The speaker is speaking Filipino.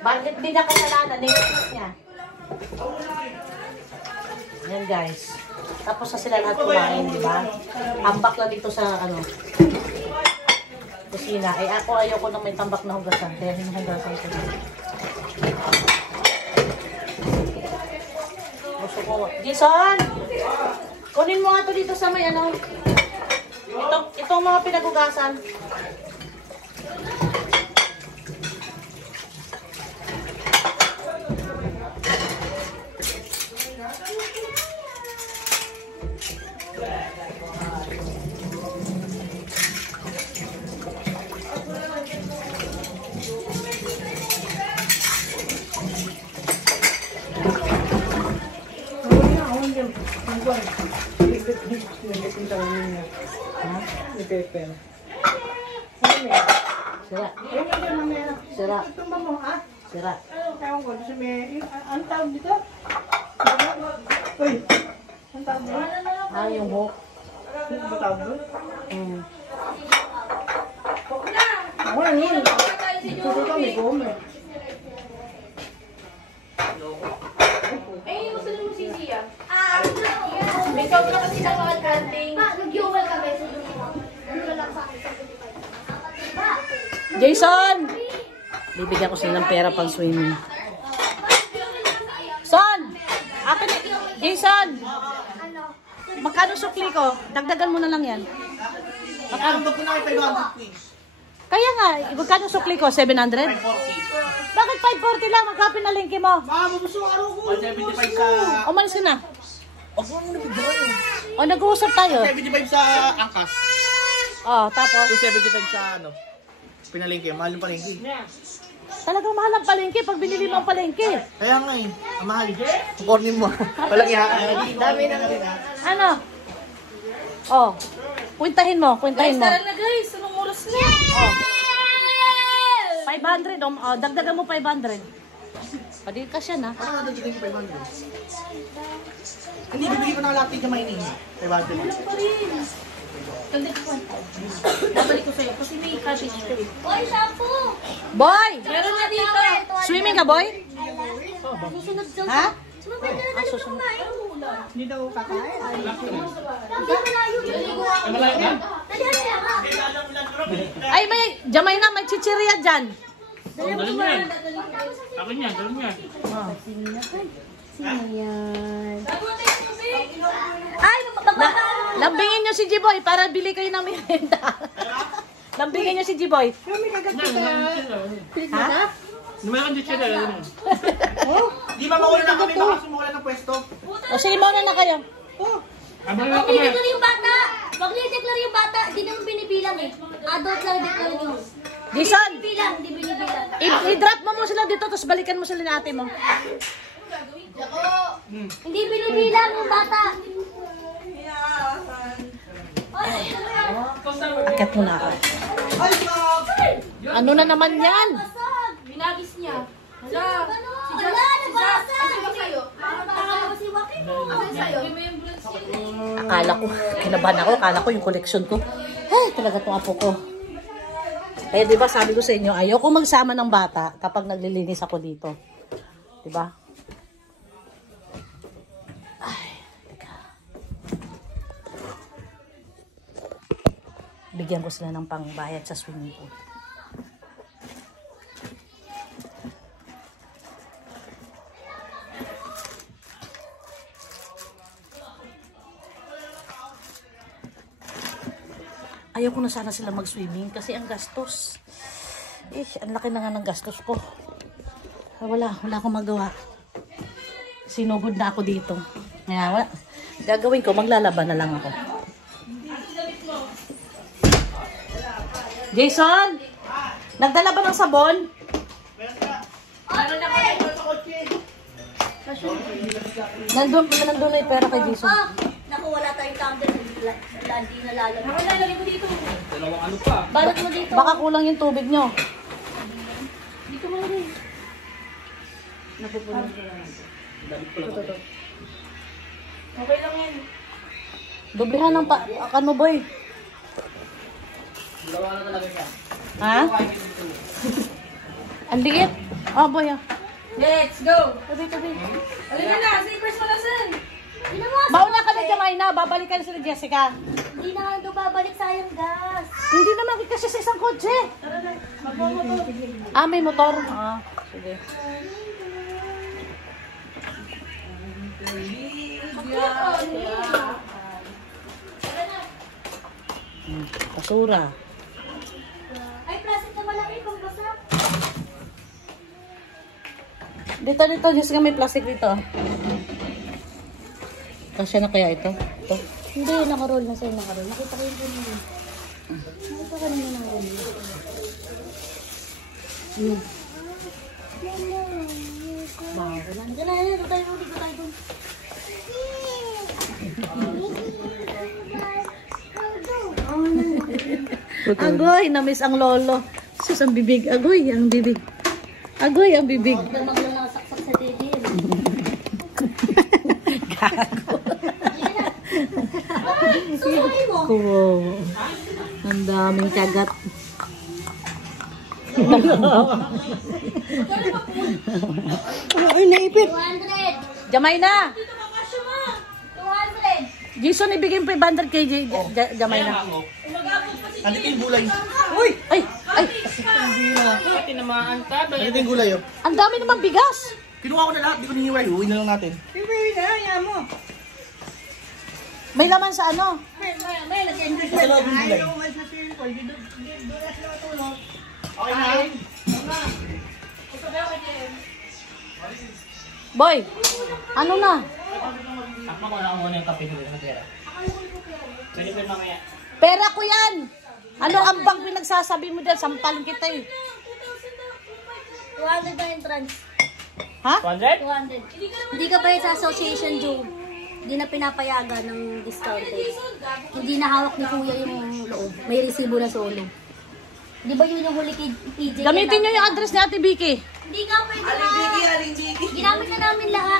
Bakit di niya kasalanan? Nilinis niya. Ayan guys. Tapos na sila lahat kumain, di ba? Tambak na dito sa ano kusina. Eh ako ayoko nang may tambak na hugasan. Kaya hinuhugasan ko na. Gusto ko. Jason! Kunin mo nga to dito sa may ano. Itong mga pinaghugasan. Sira. Sira. Ewan ko, ang tawag dito? Uy, ang tawag dito? Ah, yung hook. Ano ba tawag doon? Ako lang yun. Ito ka, may gome. Eh, gusto nyo mo sisiya? May sobra kasi ng mga granting. Nag-yuwal ka, beso doon mo. Ano lang sa akin, Jason! Bibigyan ko sila ng pera pang swimming. Son! Akin, Jason! Magkano sukli ko? Dagdagan mo na lang yan. Magkano? Kaya nga, magkano sukli ko? 700? 540. Bakit 540 lang? Magkapinalingki mo? Mabuso araw ko. 175 sa... Umalis ka na. Huwag mo nang nabigyan. O, nag-uusap tayo. 175 sa angkas. O, tapos? 275 sa ano. Pinalingki. Mahal yung palingki. Talagang mahal ang palengke pag binili mo ang palengke. Kaya nga eh. Ang mahal. Kukornin mo. Walang ihaan. Dami na Ano? Oh. Kwentahin mo, kwentahin mo. Tara na guys, anong oras na? Oh. 500, oh, dagdagan mo 500. Pwede ka siya na. Parang natin chicken 500. Hindi, bibigyan ko na lahat yung maining. 500. Pa rin. Tanda ko. Babalik ko sa'yo kasi may cabbage ko eh. Boy, shampoo! Boy! Meron na dito. Swimming ka, boy? Susunod sa... Ha? Sumabay na natin Susunod. kumain. Hindi daw kakain. Hindi malayo. Dali na. Ay, may, jamay na, may chichirya dyan. Dali mo yan. Akin yan, dali mo yan. Ay, lambingin nyo si G-Boy para bili kayo ng merienda. Lambingin nyo si G-Boy. Kami kagat kita. Ha? Lumayan ka dito siya. Di ba mawala na kami? Baka sumawala ng pwesto. O sige, mauna na kayo. Abang na Huwag kami. i-declare yung bata. Huwag i-declare yung bata. Hindi naman binibilang eh. Adult lang declare nyo. Jason, Bilang, hindi binibilang. i-drop mo sila dito, tapos balikan mo sila ni ate mo. Hindi binibilang yung bata. Ikat mo na ako. Ano na naman yan? Binagis niya. Hala. Wala, nabasa. Tanga si Joaquin mo. Ano sa'yo? Remembrance yun. Akala ko, kinabahan ako, akala ko yung collection ko. Ay, talaga itong apo ko. Kaya diba sabi ko sa inyo, ayoko magsama ng bata kapag naglilinis ako dito. Diba? Ay, teka. Bigyan ko sila ng pangbayad sa swimming pool. Ayaw ko na sana sila mag-swimming kasi ang gastos. Ang laki na nga ng gastos ko. Wala akong magawa. Sinugod na ako dito. Kaya wala. Gagawin ko, maglalaban na lang ako. Jason! Nagdala ba ng sabon? Nandun na yung pera kay Jason. Naku, wala tayong tumbler. Landi na lalabas. Nakalagay ko dito. Dalawang ano pa. Balot mo dito. Baka kulang yung tubig nyo. Dito mo rin. Okay lang yan. Doblehan ng ano boy? Dalawa na talaga siya. Ha? Ang liit. Oh, boy, ah. Let's go! Tabi, tabi. Alin na na, sleepers mo na sir! Mauna ka na, Jamaina. Babalikan sila Jessica. Hindi na nga ito babalik, sayang gas. Hindi naman kasi sa isang kotse. Ah, may motor. Ah, sige. Basura. Ay, plastic na malaki kung basa. Dito, Jessica, may plastic dito. Kasya na kaya ito? Ito. Hindi, nakaroll na sa'yo, nakaroll. Nakita ko yung ganyan. Nakita ko naman nakaroll. Bago lang. Diyan na, dito tayo dun. Agoy, namiss ang lolo. Sus, ang bibig. Agoy, ang bibig. Agoy, ang bibig. Damag lang nakasaksak sa dede. Susukin mo. Wow. Ang daming kagat. Ay, naipit. 200. Jamaina! 200. Jason, ibigay mo 500 kay Jamaina. Andito yung gulay. Uy! Ay! Ay! Andito yung gulay, oh. Ang dami naman bigas! Kinuha ko na lahat, di ko niniway. Uwi na lang natin. Iwi na, yan mo. May laman sa ano? May nag-enjoy Sa loob yung gulay. Ayaw may sasayin ko. Dulas na matulog. Okay na. Boy! Ano na? Takma ko na muna yung kape nila sa pera. Pwede pa mamaya. Pera ko yan! Ano ang bang pinagsasabi mo dyan? Sampalin kita eh. 200 na entrance. Ha? 200? 200. Hindi ka ba sa association, Joe? Hindi na pinapayagan ng discounted. Hindi na hawak ni Kuya yung loob. May resibo na solo. Di ba yun yung huli kay PJ? Gamitin nyo yung address ni Ate Vicky. Hindi ka pwede na. Ginamit na namin lahat.